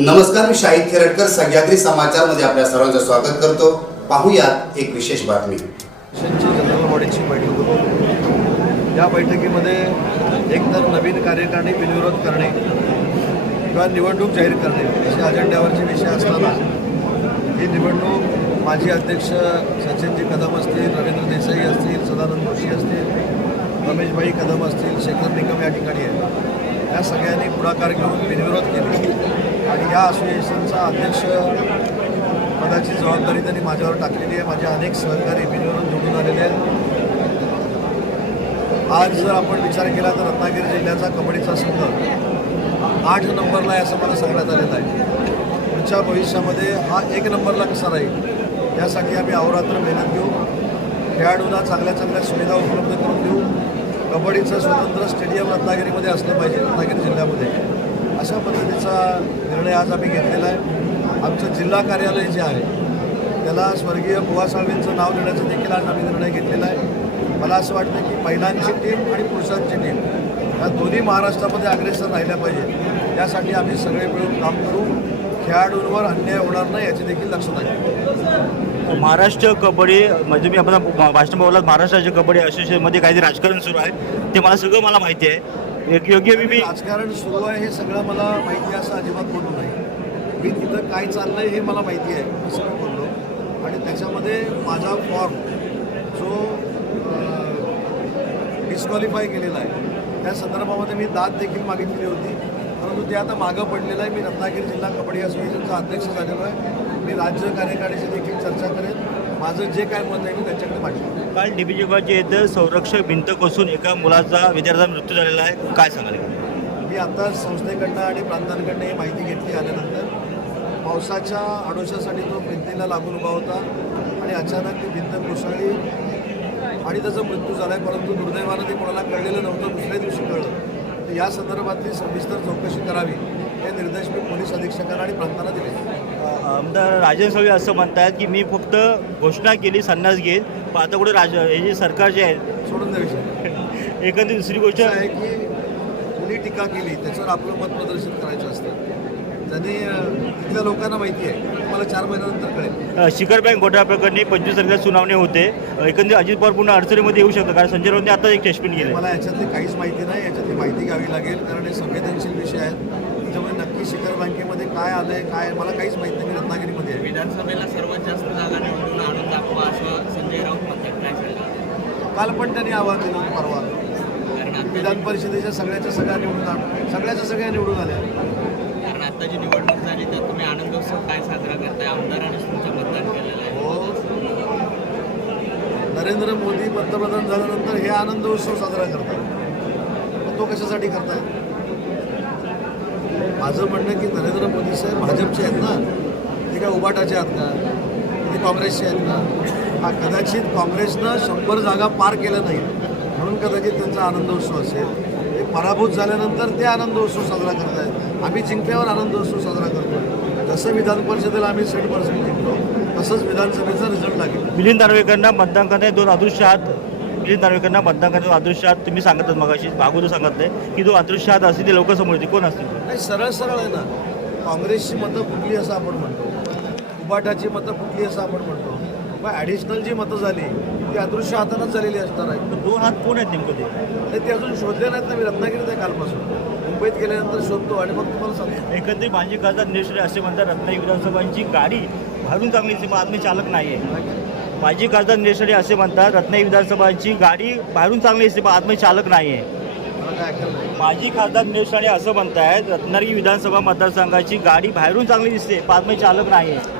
नमस्कार मी शाहिद खेरटकर सह्याद्री समाचारमध्ये आपल्या सर्वांचं स्वागत करतो. पाहूयात एक विशेष बातमी. जनरल बॉडीची बैठक होती या बैठकीमध्ये एकतर नवीन कार्यकारिणी बिनविरोध करणे किंवा निवडणूक जाहीर करणे अशा अजेंड्यावरचे विषय असताना ही निवडणूक माजी अध्यक्ष सचिनजी कदम असतील रवींद्र देसाई असतील सदानंद जोशी असतील रमेशभाई कदम असतील शेखर निकम या ठिकाणी आहेत. या सगळ्यांनी पुढाकार घेऊन बिनविरोध केले. आणि या असोसिएशनचा अध्यक्ष पदाची जबाबदारी त्यांनी माझ्यावर टाकलेली आहे. माझे अनेक सहकारी बिनविरोध निवडून आलेले आहेत. आज जर आपण विचार केला तर रत्नागिरी जिल्ह्याचा कबड्डीचा संघ आठ नंबरला आहे असं मला सांगण्यात आलेलं आहे. पुढच्या भविष्यामध्ये हा एक नंबरला कसा राहील यासाठी आम्ही अहोरात्र मेहनत घेऊ. खेळाडूंना चांगल्या चांगल्या सुविधा उपलब्ध करून देऊ. कबड्डीचं स्वतंत्र स्टेडियम रत्नागिरीमध्ये असलं पाहिजे रत्नागिरी जिल्ह्यामध्ये. अशा पद्धतीचा निर्णय आज आम्ही घेतलेला आहे. आमचं जिल्हा कार्यालय जे आहे त्याला स्वर्गीय बुवा नाव देण्याचा देखील आज आम्ही निर्णय घेतलेला आहे. मला असं वाटतं की महिलांची टीम आणि पुरुषांची टीम या दोन्ही महाराष्ट्रामध्ये अग्रेसर राहिल्या पाहिजे. त्यासाठी आम्ही सगळे मिळून काम करू. खेळाडूंवर अन्याय होणार नाही याची देखील लक्षात आहे महाराष्ट्र कबड्डी म्हणजे मी आपण भाषण बोलला महाराष्ट्र राज्य कबड्डी असोसिएशनमध्ये काहीतरी राजकारण सुरू आहे. ते मला सगळं मला माहिती आहे. एक योग्य मी मी राजकारण सुरू आहे हे सगळं मला माहिती असं अजिबात बोलू नाही मी तिथं काय चाललं आहे हे मला माहिती आहे असं मी बोललो. आणि त्याच्यामध्ये माझा फॉर्म जो डिस्क्वालिफाय केलेला आहे त्या संदर्भामध्ये मी दाद देखील मागितलेली होती. परंतु ते आता मागं पडलेलं आहे. मी रत्नागिरी जिल्हा कबड्डी असोसिएशनचा अध्यक्ष झालेलो आहे. मी राज्य कार्यकारिणीशी देखील चर्चा करेन. माझं जे काय मत आहे मी त्यांच्याकडे मांडेन काल डी इथं संरक्षक भिंत कोसून एका मुलाचा विद्यार्थ्याचा मृत्यू झालेला आहे. काय सांगाल? मी आता संस्थेकडनं आणि प्रांतांकडनं ही माहिती घेतली आल्यानंतर पावसाच्या आडोशासाठी तो भिंतीला लागून उभा होता आणि अचानक ती भिंत कोसळली आणि त्याचा मृत्यू झाला आहे परंतु दुर्दैवानं ते कोणाला कळलेलं नव्हतं दुसऱ्या दिवशी कळलं. तर या संदर्भातली सविस्तर चौकशी करावी हे निर्देश मी पोलीस अधीक्षकांना आणि प्रांतांना दिले. आमदार राजन सवय असं म्हणतात की मी फक्त घोषणा केली संन्यास घेईन पण आता कुठे राज हे जे सरकार जे आहे सोडून द्या विषय एखादी दुसरी गोष्ट आहे की कुणी टीका केली त्याच्यावर आपलं मत प्रदर्शित करायचं असतं. त्यांनी तिथल्या लोकांना माहिती आहे तुम्हाला चार महिन्यानंतर कळेल. शिखर बँक घोटाळा प्रकरणी पंचवीस तारखेला सुनावणी होते. एकंदरीत अजित पवार पुन्हा अडचणीमध्ये येऊ शकतं कारण संजय राऊतने आता एक स्टेटमेंट केलं. मला याच्यातली काहीच माहिती नाही याच्यातली माहिती घ्यावी लागेल कारण हे संवेदनशील विषय आहेत. त्याच्यामुळे नक्की शिखर बँकेमध्ये काय आलं आहे? काय मला काहीच माहिती नाही रत्नागिरीमध्ये. विधानसभेला सर्वात जास्त जागा निवडून आणून दाखवा असं संजय राऊत म्हणतात. काय सांगाल? काल पण त्यांनी आवाज दिला परवा. विधान परिषदेच्या सगळ्याच्या सगळ्या निवडून सगळ्याच्या सगळ्या निवडून आल्या. कारण आता जी निवडणूक झाली तर तुम्ही आनंदोत्सव काय साजरा करताय? आमदारांनी तुमचं मतदान केलेलं आहे. हो. नरेंद्र मोदी पंतप्रधान झाल्यानंतर हे आनंद उत्सव साजरा करतात. तो कशासाठी करतायत? माझं म्हणणं की नरेंद्र मोदी साहेब भाजपचे आहेत ना ते काय उबाटाचे आहेत का? ते काँग्रेसचे आहेत ना हा कदाचित काँग्रेसनं शंभर जागा पार केल्या नाही म्हणून कदाचित त्यांचा आनंद उत्सव असेल. ते पराभूत झाल्यानंतर ते आनंद उत्सव साजरा करतायत आम्ही जिंकल्यावर आनंद उत्सव साजरा करतो जसं विधान परिषदेला आम्ही सेट पर्सेंट जिंकलो तसंच विधानसभेचा रिझल्ट लागेल. मिलिंद दानवेकरांना मतदान करणे दोन अदृश्य आहात मिलिंद दानवेकरांना मतदान करण्यात अदृश्य हात तुम्ही सांगतात मगाशी अगोदर सांगितलंय की जो अदृश्य हात असतील ते लोकसमोर येतील. कोण असतील? नाही सरळ सरळ आहे ना. काँग्रेसची मतं फुटली असं आपण म्हणतो. उबाटाची मतं फुटली असं आपण म्हणतो. मग ॲडिशनल जी मतं झाली ती अदृश्य हातानंच झालेली असणार आहे दोन हात कोण आहेत नेमकं ते? नाही ते अजून शोधले नाहीत ना मी रत्नागिरीत आहे कालपासून. मुंबईत गेल्यानंतर शोधतो आणि मग तुम्हाला सांगतो. एकंदरीत माजी खासदार राणे असे म्हणतात रत्नागिरी विधानसभांची गाडी बाहेरून चांगली पण आतमध्ये चालक नाही आहे माजी खासदार निलेश असे म्हणतात रत्नागिरी विधानसभाची गाडी बाहेरून चांगली दिसते पण आतमध्ये चालक नाही आहे माजी खासदार निलेश राणे असं म्हणतायत रत्नागिरी विधानसभा मतदारसंघाची गाडी बाहेरून चांगली दिसते पण आतमध्ये चालक नाही आहे